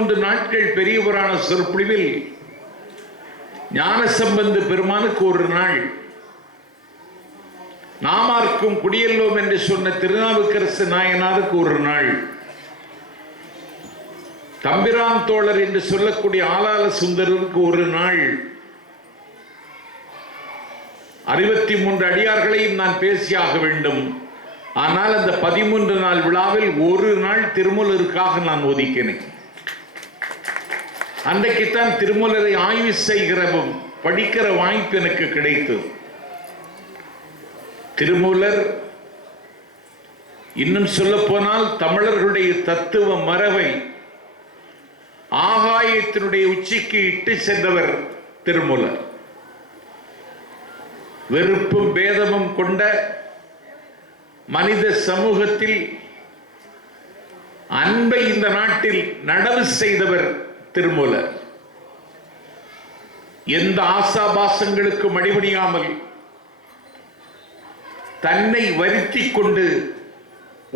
13 நாட்கள் பெரிய புராண சொற்பொழிவில் ஞானசம்பந்த பெருமானுக்கு ஒரு நாள், நாமார்க்கும் குடியல்லோம் என்று சொன்ன திருநாவுக்கரசு நாயனாருக்கு ஒரு நாள், தம்பிரான் தோழர் என்று சொல்லக்கூடிய ஆலால சுந்தரருக்கு ஒரு நாள், 63 அடியார்களையும் நான் பேசியாக வேண்டும். ஆனால் அந்த 13 நாள் விழாவில் ஒரு நாள் திருமூலருக்காக நான் ஒதுக்கினேன். அன்றைக்குத்தான் திருமூலரை ஆய்வு செய்கிறவும் படிக்கிற வாய்ப்பு எனக்கு கிடைத்தது. திருமூலர் இன்னும் சொல்ல போனால் தமிழர்களுடைய தத்துவ மரபை ஆகாயத்தினுடைய உச்சிக்கு இட்டு சென்றவர் திருமூலர். வெறுப்பும் பேதமும் கொண்ட மனித சமூகத்தில் அன்பை இந்த நாட்டில் நடவு செய்தவர் திருமூலர். எந்த ஆசாபாசங்களுக்கும் அடிபணியாமல் தன்னை வருத்திக் கொண்டு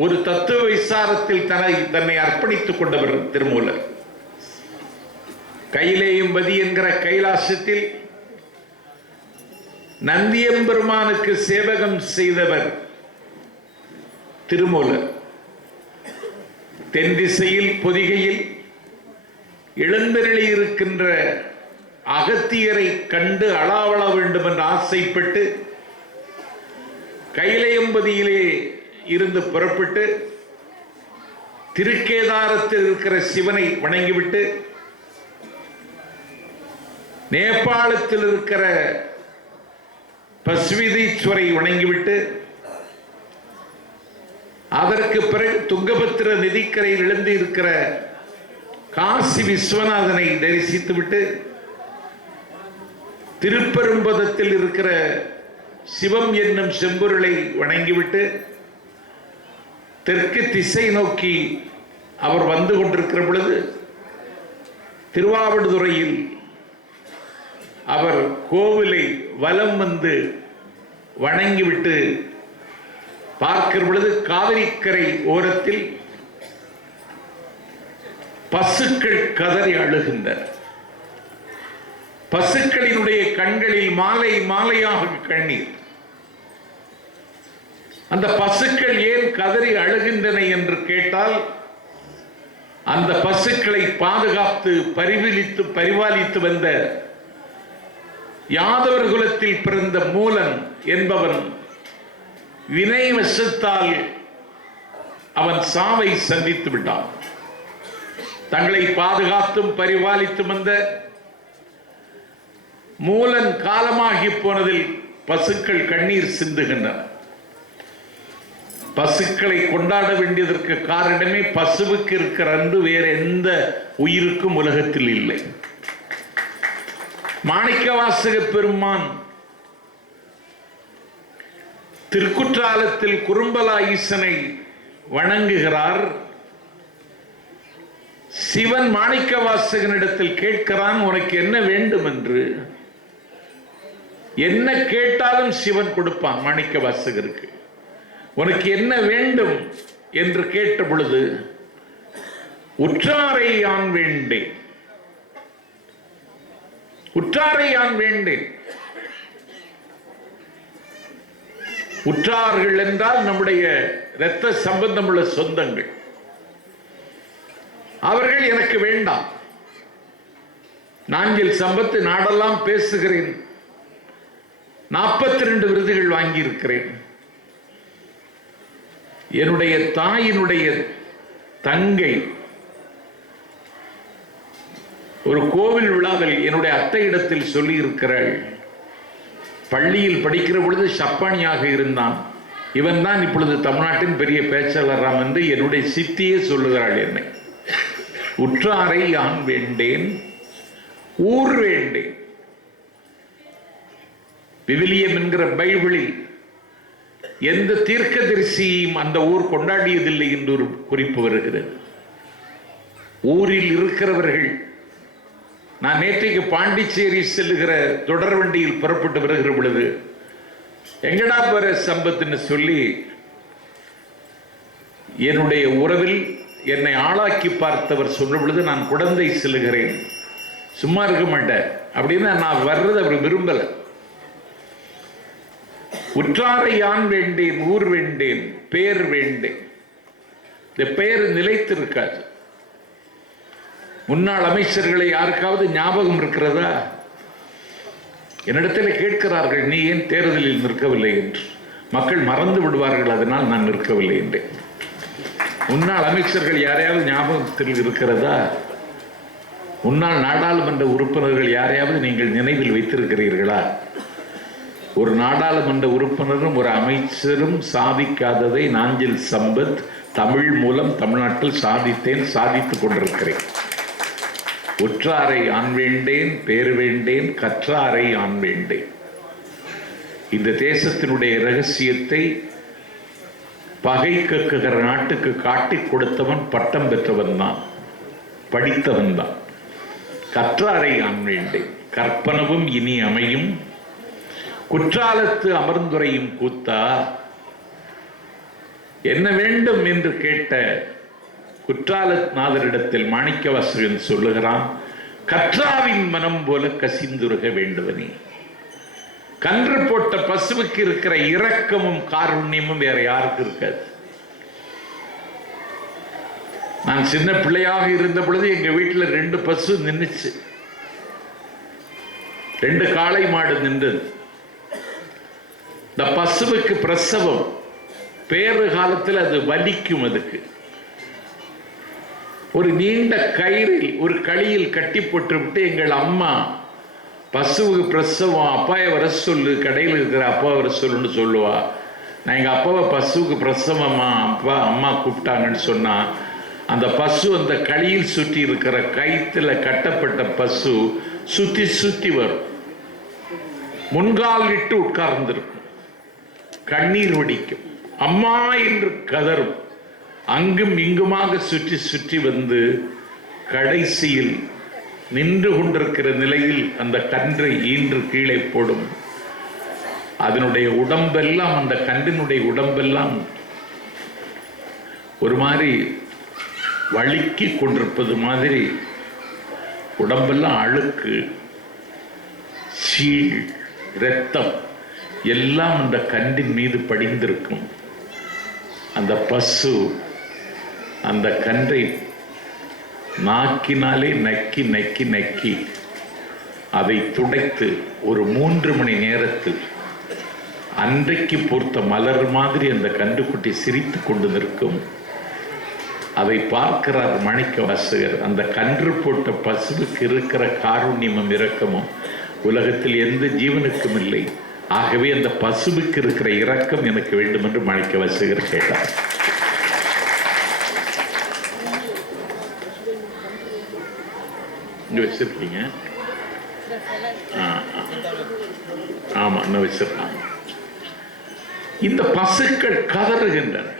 ஒரு தத்துவ விசாரத்தில் தன்னை அர்ப்பணித்துக் கொண்டவர் திருமூலர். கையிலேயும்பதி என்கிற கைலாசத்தில் நந்தியம்பெருமானுக்கு சேவகம் செய்தவர் திருமூலர். தென் திசையில் பொதிகையில் எழுந்தருளி இருக்கின்ற அகத்தியரை கண்டு அளவள வேண்டும் என்று ஆசைப்பட்டு கையிலேயம்பதியிலே இருந்து புறப்பட்டு திருக்கேதாரத்தில் இருக்கிற சிவனை வணங்கிவிட்டு நேபாளத்தில் இருக்கிற பசுவிதீஸ்வரை வணங்கிவிட்டு அதற்கு பிறகு துங்கபத்திர நதிக்கரையில் எழுந்து இருக்கிற காசி விஸ்வநாதனை தரிசித்துவிட்டு திருப்பெரும்பதத்தில் இருக்கிற சிவம் என்னும் செம்பொருளை வணங்கிவிட்டு தெற்கு திசை நோக்கி அவர் வந்து கொண்டிருக்கிற பொழுது திருவாவடுதுறையில் அவர் கோவிலை வலம் வந்து வணங்கிவிட்டு பார்க்கிற பொழுது காவிரிக்கரை ஓரத்தில் பசுக்கள் கதறி அழுகின்றன. பசுக்களினுடைய கண்களில் மாலை மாலையாக கண்ணீர். அந்த பசுக்கள் ஏன் கதறி அழுகின்றன என்று கேட்டால், அந்த பசுக்களை பாதுகாத்து பரிபாலித்து வந்த யாதவர் குலத்தில் பிறந்த மூலன் என்பவன் வினை வசத்தால் அவன் சாவை சந்தித்து விட்டான். தங்களை பாதுகாத்தும் பரிபாலித்தும் வந்த மூலன் காலமாகி போனதில் பசுக்கள் கண்ணீர் சிந்துகின்றன. பசுக்களை கொண்டாட வேண்டியதற்கு காரணமே பசுவுக்கு இருக்கிற அன்பு வேற எந்த உயிருக்கும் உலகத்தில் இல்லை. மாணிக்கவாசக பெருமான் திருக்குற்றாலத்தில் குறும்பலா ஈசனை வணங்குகிறார். சிவன் மாணிக்கவாசகனிடத்தில் கேட்கிறான், உனக்கு என்ன வேண்டும் என்று. என்ன கேட்டாலும் சிவன் கொடுப்பான் மாணிக்கவாசகருக்கு. உனக்கு என்ன வேண்டும் என்று கேட்ட பொழுது, உற்றாரை யான் வேண்டேன், உற்றாரை யான் வேண்டேன். உற்றார்கள் என்றால் நம்முடைய இரத்த சம்பந்தமுள்ள சொந்தங்கள். அவர்கள் எனக்கு வேண்டாம். நாஞ்சில் சம்பத்து நாடெல்லாம் பேசுகிறேன், 42 விருதுகள் வாங்கியிருக்கிறேன். என்னுடைய தாயினுடைய தங்கை ஒரு கோவில் விழாவில் என்னுடைய அத்தையிடத்தில் சொல்லி இருக்கிறாள், பள்ளியில் படிக்கிற பொழுது சப்பானியாக இருந்தான், இவன் தான் இப்பொழுது தமிழ்நாட்டின் பெரிய பேச்சாளராம் என்று என்னுடைய சித்தியே சொல்லுகிறாள் என்னை. உற்றாரை யான் வேண்டேன், ஊர் வேண்டேன். விவிலியம் என்கிற பைபிளில் எந்த தீர்க்கதரிசியும் அந்த ஊர் கொண்டாடியதில்லை என்று ஒரு குறிப்பு வருகிறது. ஊரில் இருக்கிறவர்கள், நான் நேற்றைக்கு பாண்டிச்சேரி செல்லுகிற தொடர் வண்டியில் புறப்பட்டு வருகிற பொழுது எங்கடா போற சம்பத்துன்னு சொல்லி என்னுடைய உறவில் என்னை ஆளாக்கி பார்த்தவர் சொன்ன பொழுது நான் குழந்தை செல்லுகிறேன், சும்மா இருக்க மாட்டேன் அப்படின்னு நான் வர்றது அவர் விரும்பலை. உற்றாரை யான் வேண்டேன், ஊர் வேண்டேன், பேர் வேண்டேன். இந்த பெயர் நிலைத்திருக்காது. முன்னாள் அமைச்சர்களை யாருக்காவது ஞாபகம் இருக்கிறதா? என்னிடத்தில் கேட்கிறார்கள், நீ ஏன் தேர்தலில் நிற்கவில்லை என்று. மக்கள் மறந்து விடுவார்கள், அதனால் நான் நிற்கவில்லை என்றேன். முன்னாள் அமைச்சர்கள் யாரையாவது ஞாபகத்தில் இருக்கிறதா? முன்னாள் நாடாளுமன்ற உறுப்பினர்கள் யாரையாவது நீங்கள் நினைவில் வைத்திருக்கிறீர்களா? ஒரு நாடாளுமன்ற உறுப்பினரும் ஒரு அமைச்சரும் சாதிக்காததை நாஞ்சில் சம்பத் தமிழ் மூலம் தமிழ்நாட்டில் சாதித்தேன், சாதித்துக் கொண்டிருக்கிறேன். உற்றாரை ஆண் வேண்டேன், பேர் வேண்டேன், கற்றாரை ஆண் வேண்டேன். இந்த தேசத்தினுடைய ரகசியத்தை பகை கக்குகிற நாட்டுக்கு காட்டிக் கொடுத்தவன் பட்டம் பெற்றவன் தான், படித்தவன் தான். கற்றாரை ஆண் வேண்டேன், கற்பனவும் இனி அமையும், குற்றாலத்து அமர்ந்துரையும் கூத்தா. என்ன வேண்டும் என்று கேட்ட குற்றாலநாதரிடத்தில் மாணிக்கவாசகன் சொல்லுகிறான், கற்றாவின் மனம் போல கசிந்துருக வேண்டுவனே. கன்று போட்ட பசுவுக்கு இருக்கிற இரக்கமும் காருண்யமும் வேற யாருக்கு இருக்காது. நான் சின்ன பிள்ளையாக இருந்த பொழுது எங்க வீட்டில் 2 பசு நின்றுச்சு, 2 காளை மாடு நின்றது. இந்த பசுவுக்கு பிரசவம், பேறு காலத்தில் அது வலிக்கும். அதுக்கு ஒரு நீண்ட கயிறில் ஒரு களியில் கட்டி போட்டு விட்டு எங்கள் அம்மா பசுவுக்கு பிரசவம், அப்பாயை வர சொல்லு, கடையில் இருக்கிற அப்பா வர சொல்லுன்னு சொல்லுவா. நான் எங்கள் அப்பாவை பசுவுக்கு பிரசவமா அப்பா அம்மா கூப்பிட்டாங்கன்னு சொன்னா, அந்த பசு அந்த களியில் சுற்றி இருக்கிற கயிற்றுல கட்டப்பட்ட பசு சுத்தி சுத்தி வரும், முன்கால் இட்டு உட்கார்ந்திருக்கும், கண்ணீர் வடிக்கும், அம்மா என்று கதரும். அங்கும் இங்குமாக சுற்றி சுற்றி வந்து கடைசியில் நின்று கொண்டிருக்கிற நிலையில் அந்த கன்றை ஈன்று கீழே போடும். அதனுடைய உடம்பெல்லாம், அந்த கன்றினுடைய உடம்பெல்லாம் ஒரு மாதிரி வழுக்கி கொண்டிருப்பது மாதிரி, உடம்பெல்லாம் அழுக்கு, சீழ், இரத்தம் எல்லாம் அந்த கன்றின் மீது படிந்திருக்கும். அந்த பசு அந்த கன்றை நாக்கினாலே நக்கி நக்கி நக்கி அதை துடைத்து ஒரு 3 மணி நேரத்தில் அன்றைக்கு பூர்த்த மலர் மாதிரி அந்த கன்றுக்குட்டி சிரித்து கொண்டு நிற்கும். அதை பார்க்கிறார் மாணிக்கவாசகர். அந்த கன்று போட்ட பசுவுக்கு இருக்கிற காருண்யமும் இரக்கமும் உலகத்தில் எந்த ஜீவனுக்கும் இல்லை. ஆகவே அந்த பசுவுக்கு இருக்கிற இரக்கம் எனக்கு வேண்டும் என்று மாணிக்கவாசகர் கேட்டார். இங்க வச்சிருக்கீங்க? ஆமா, இன்னும் வச்சிருக்காங்க. இந்த பசுக்கள் கதறுகின்றன.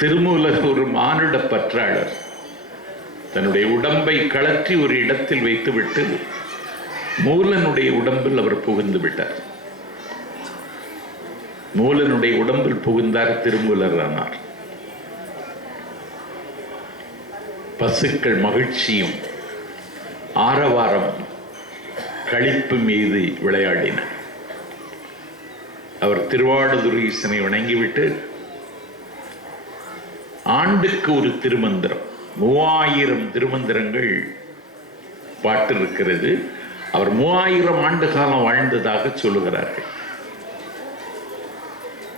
திருமூலர் ஒரு மானுட பற்றாளர். தன்னுடைய உடம்பை கழற்றி ஒரு இடத்தில் வைத்துவிட்டு மூலனுடைய உடம்பில் அவர் புகுந்து விட்டார். மூலனுடைய உடம்பில் புகுந்தார், திருமூலர் ஆனார். பசுக்கள் மகிழ்ச்சியும் ஆரவாரம் களிப்பு மீது விளையாடின. அவர் திருவாடுதுறை ஈசனை வணங்கிவிட்டு ஆண்டுக்கு ஒரு திருமந்திரம், 3000 திருமந்திரங்கள் பாட்டு இருக்கிறது. அவர் 3000 ஆண்டு காலம் வாழ்ந்ததாக சொல்லுகிறார்கள்.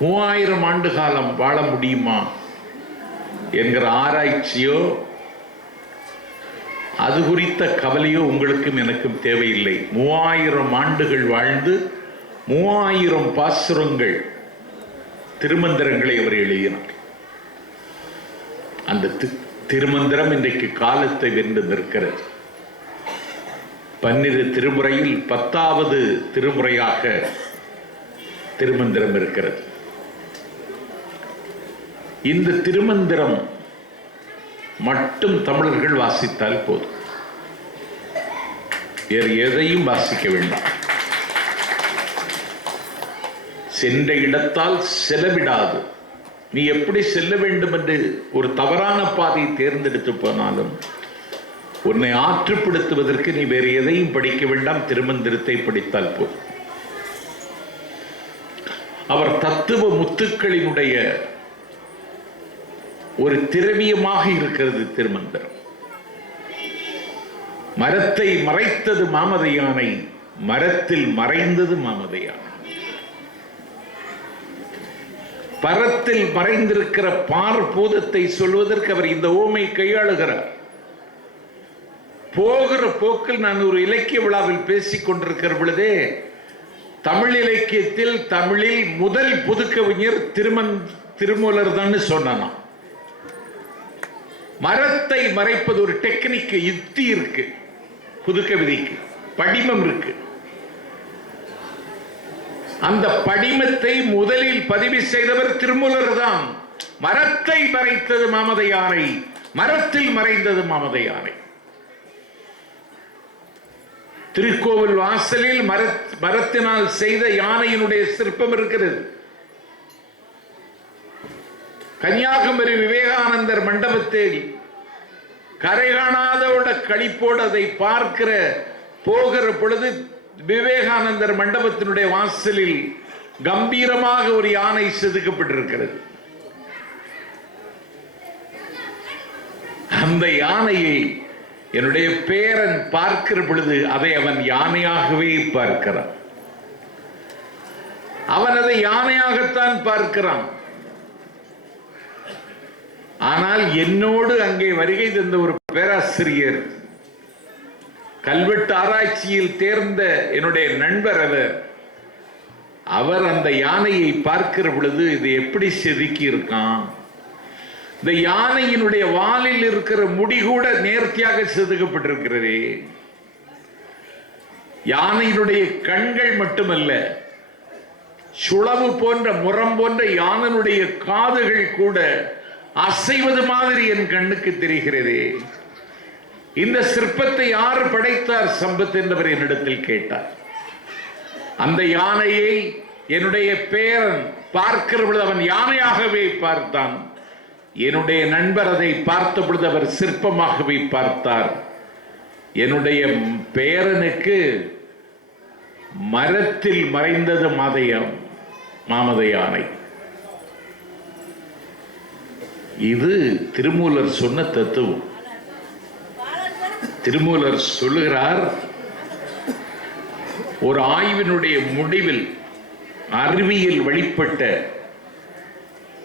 3000 ஆண்டு காலம் வாழ முடியுமா என்கிற ஆராய்ச்சியோ அது குறித்த கவலையோ உங்களுக்கும் எனக்கும் தேவையில்லை. 3000 ஆண்டுகள் வாழ்ந்து 3000 பாசுரங்கள், திருமந்திரங்களை அவர் எழுதினார். அந்த திருமந்திரம் இன்றைக்கு காலத்தை வென்று நிற்கிறது. 12 திருமுறையில் 10வது திருமுறையாக திருமந்திரம் இருக்கிறது. இந்த திருமந்திரம் மட்டும் தமிழர்கள் வாசித்தால் போதும், வேறு எதையும் வாசிக்க வேண்டாம். சென்ற இடத்தால் செலவிடாது நீ எப்படி செல்ல வேண்டும் என்று ஒரு தவறான பாதையை தேர்ந்தெடுத்து போனாலும் உன்னை ஆற்றுப்படுத்துவதற்கு நீ வேறு எதையும் படிக்க வேண்டாம், திருமந்திரத்தை படித்தால் போதும். அவர் தத்துவ முத்துக்களினுடைய ஒரு திரவியமாக இருக்கிறது திருமந்திரம். மரத்தை மறைத்தது மாமத யானை, மரத்தில் மறைந்தது மாமத யானை. பரத்தில் மறைந்திருக்கிற பார்பூதத்தை சொல்வதற்கு அவர் இந்த ஓமை கையாளுகிறார். போகிற போக்கில் நான் ஒரு இலக்கிய விழாவில் பேசிக் கொண்டிருக்கிற பொழுதே, தமிழ் இலக்கியத்தில் தமிழில் முதல் புதுக்கவிஞர் திருமூலர் தான் சொன்னான். மரத்தை மறைப்பது ஒரு டெக்னிக், யுக்தி இருக்கு, புதுக்கவிதைக்கு படிமம் இருக்கு. அந்த படிமத்தை முதலில் பதிவு செய்தவர் திருமூலர் தான். மரத்தை மறைத்தது மாமத யானை, மரத்தில் மறைந்தது மாமத யானை. திருக்கோவில் வாசலில் மரத்தினால் செய்த யானையினுடைய சிற்பம் இருக்கிறது. கன்னியாகுமரி விவேகானந்தர் மண்டபத்தில் கரை காணாதோட களிப்போடு அதை பார்க்கிற போகிற பொழுது விவேகானந்தர் மண்டபத்தினுடைய வாசலில் கம்பீரமாக ஒரு யானை செதுக்கப்பட்டிருக்கிறது. அந்த யானையை என்னுடைய பேரன் பார்க்கிற பொழுது அதை அவன் யானையாகவே பார்க்கிறான். அவன் அதை யானையாகத்தான் பார்க்கிறான். ஆனால் என்னோடு அங்கே வருகை தந்த ஒரு பேராசிரியர், கல்வெட்டு ஆராய்ச்சியில் தேர்ந்த என்னுடைய நண்பர் அவர் அந்த யானையை பார்க்கிற பொழுது இது எப்படி செதுக்கி இருக்கான், இந்த யானையினுடைய வாலில் இருக்கிற முடி கூட நேர்த்தியாக செதுக்கப்பட்டிருக்கிறது. யானையினுடைய கண்கள் மட்டுமல்ல, சுளவு போன்ற முரம் போன்ற யானையினுடைய காதுகள் கூட அசைவது மாதிரி என் கண்ணுக்கு தெரிகிறது. இந்த சிற்பத்தை யார் படைத்தார் சம்பத் என்பவர் என்னிடத்தில் கேட்டார். அந்த யானையை என்னுடைய பேரன் பார்க்கிற பொழுது அவன் யானையாகவே பார்த்தான். என்னுடைய நண்பர் அதை பார்த்த பொழுது அவர் சிற்பமாகவே பார்த்தார். என்னுடைய பேரனுக்கு மரத்தில் மறைந்தது மாமத யானை. இது திருமூலர் சொன்ன தத்துவம். திருமூலர் சொல்லுகிறார், ஒரு ஆய்வினுடைய முடிவில் அறிவியல் வெளிப்பட்ட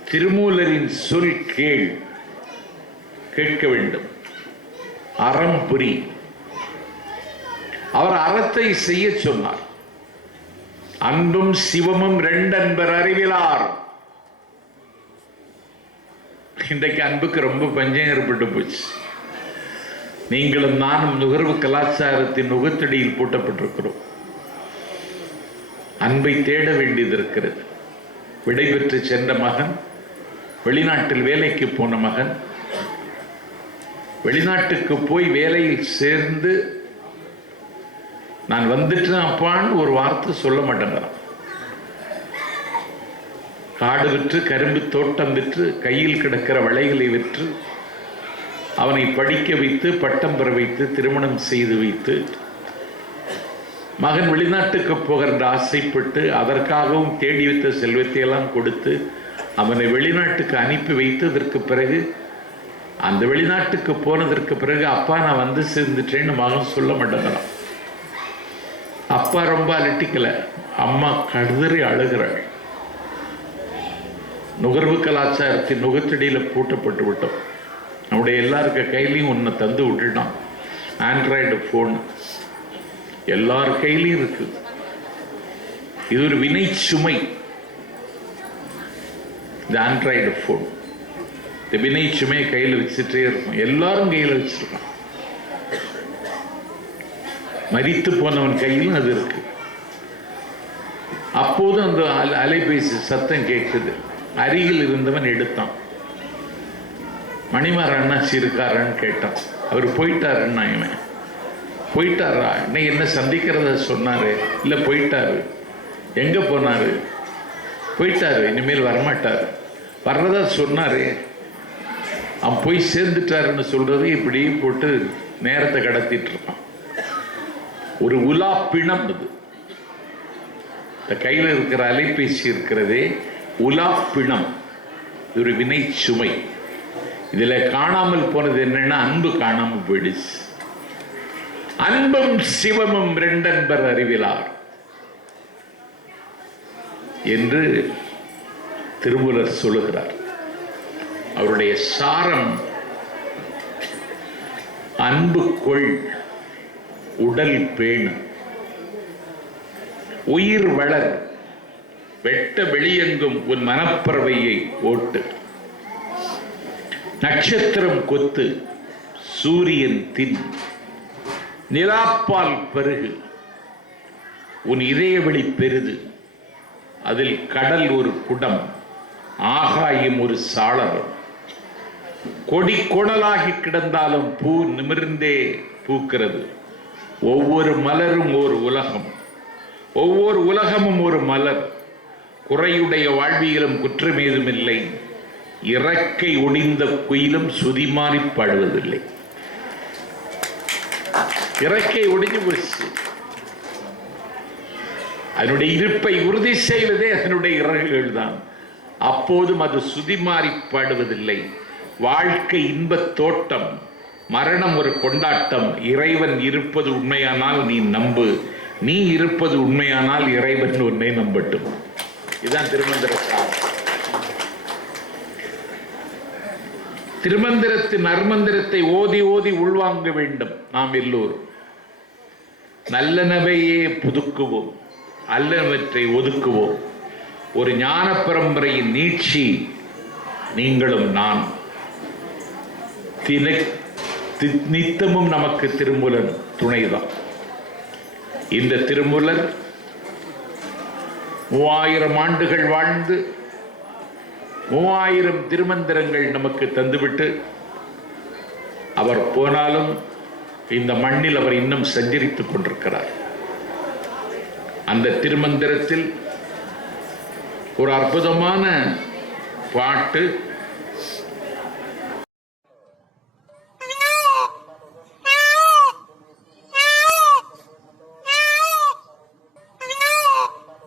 திருமூலரின் சொல் கேட்க வேண்டும், அறம் புரி. அவர் அறத்தை செய்ய சொன்னார். அன்பும் சிவமும் ரெண்டன்பர் அறிவிலார். இன்றைக்கு அன்புக்கு ரொம்ப பஞ்சம் ஏற்பட்டு போச்சு. நீங்களும் நானும் நுகர்வு கலாச்சாரத்தின் நுகத்தடியில் பூட்டப்பட்டிருக்கிறோம். அன்பை தேட வேண்டியது இருக்கிறது. விடைபெற்று சென்ற மகன், வெளிநாட்டில் வேலைக்கு போன மகன், வெளிநாட்டுக்கு போய் வேலையில் சேர்ந்து நான் வந்துட்டேன் அப்பான்னு ஒரு வார்த்தை சொல்ல மாட்டேங்கிறான். காடு விற்று, கரும்பு தோட்டம் விற்று, கையில் கிடக்கிற வளைகளை விற்று அவனை படிக்க வைத்து, பட்டம் பெற வைத்து, திருமணம் செய்து வைத்து, மகன் வெளிநாட்டுக்கு போகிற ஆசைப்பட்டு அதற்காகவும் தேடி வைத்த செல்வத்தை எல்லாம் கொடுத்து அவனை வெளிநாட்டுக்கு அனுப்பி வைத்ததற்கு பிறகு, அந்த வெளிநாட்டுக்கு போனதற்கு பிறகு அப்பா நான் வந்து சேர்ந்துட்டேன்னு மகன் சொல்ல மாட்டேங்கிறான். அப்பா ரொம்ப அலட்டிக்கல, அம்மா கதறி அழுகிறாள். நுகர்வு கலாச்சாரத்தின் நுகத்தடியில் பூட்டப்பட்டு விட்டோம். நம்முடைய எல்லாருக்க கையிலையும் ஒன்று தந்து விட்டுட்டான். ஆண்ட்ராய்டு ஃபோன் எல்லார் கையிலையும் இருக்கு. இது ஒரு வினை சுமை. இந்த ஆண்ட்ராய்டு ஃபோன், இந்த வினை சுமையை கையில் வச்சுட்டே இருக்கும். எல்லாரும் கையில் வச்சிருக்கான். மரித்து போனவன் கையிலும் அது இருக்கு. அப்போதும் அந்த அலைபேசி சத்தம் கேட்குது. அருகில் இருந்தவன் எடுத்தான். மணிமாற அண்ணாச்சி இருக்காரான்னு கேட்டான். அவர் போயிட்டாருன்னா, இவன் போயிட்டாரா, இன்னைக்கு என்ன சந்திக்கிறத சொன்னாரு. இல்லை போயிட்டாரு. எங்கே போனாரு? போயிட்டாரு, இனிமேல் வரமாட்டார். வர்றதா சொன்னாரு. அவன் போய் சேர்ந்துட்டாருன்னு சொல்றது இப்படி போட்டு நேரத்தை கடத்திட்டு இருக்கான். ஒரு உலா பிணம் அது. இந்த கையில் இருக்கிற அலைபேசி இருக்கிறதே உலா பிணம். இது ஒரு வினை சுமை. இதுல காணாமல் போனது என்னன்னா அன்பு காணாமல் போயிடுச்சு. அன்பும் சிவமும் ரெண்டன்பர் அறிவிலார் என்று திருமூலர் சொல்லுகிறார். அவருடைய சாரம் அன்பு கொள், உடல் பேணு, உயிர் வளர், வெட்ட வெளியெங்கும் உன் மனப்பறவையை ஓட்டு, நட்சத்திரம் கொத்து, சூரியன் தின், நிலாப்பால் பருகு, உன் இதயவெளி பெரிது, அதில் கடல் ஒரு குடம், ஆகாயம் ஒரு சாளரம், கொடி கொணலாகி கிடந்தாலும் பூ நிமிர்ந்தே பூக்கிறது, ஒவ்வொரு மலரும் ஒரு உலகம், ஒவ்வொரு உலகமும் ஒரு மலர், குறையுடைய வாழ்வியலும் குற்றமேதுமில்லை, இறக்கை ஒடிந்த குயிலும் சுதிமாறி பாடுவதில்லை. இறக்கை ஒடிஞ்சு போச்சு. அதனுடைய இருப்பை உறுதி செய்வதே அதனுடைய இறகுகள் தான். அப்போதும் அது சுதிமாறி பாடுவதில்லை. வாழ்க்கை இன்பத் தோட்டம், மரணம் ஒரு கொண்டாட்டம். இறைவன் இருப்பது உண்மையானால் நீ நம்பு, நீ இருப்பது உண்மையானால் இறைவன் உன்னை நம்பட்டும். இதுதான் திருமந்திர சாரம். திருமந்திரத்தின் நற்மந்திரத்தை ஓதி ஓதி உள்வாங்க வேண்டும். நாம் எல்லோரும் நல்லனவையே புதுக்குவோம், அல்லனவற்றை ஒதுக்குவோம். ஒரு ஞான பரம்பரையின் நீட்சி நீங்களும் நான். நித்தமும் நமக்கு திருமூலன் துணைதான். இந்த திருமூலர் 3000 ஆண்டுகள் வாழ்ந்து 3000 திருமந்திரங்கள் நமக்கு தந்துவிட்டு அவர் போனாலும் இந்த மண்ணில் அவர் இன்னும் சஞ்சரித்துக் கொண்டிருக்கிறார். அந்த திருமந்திரத்தில் ஒரு அற்புதமான பாட்டு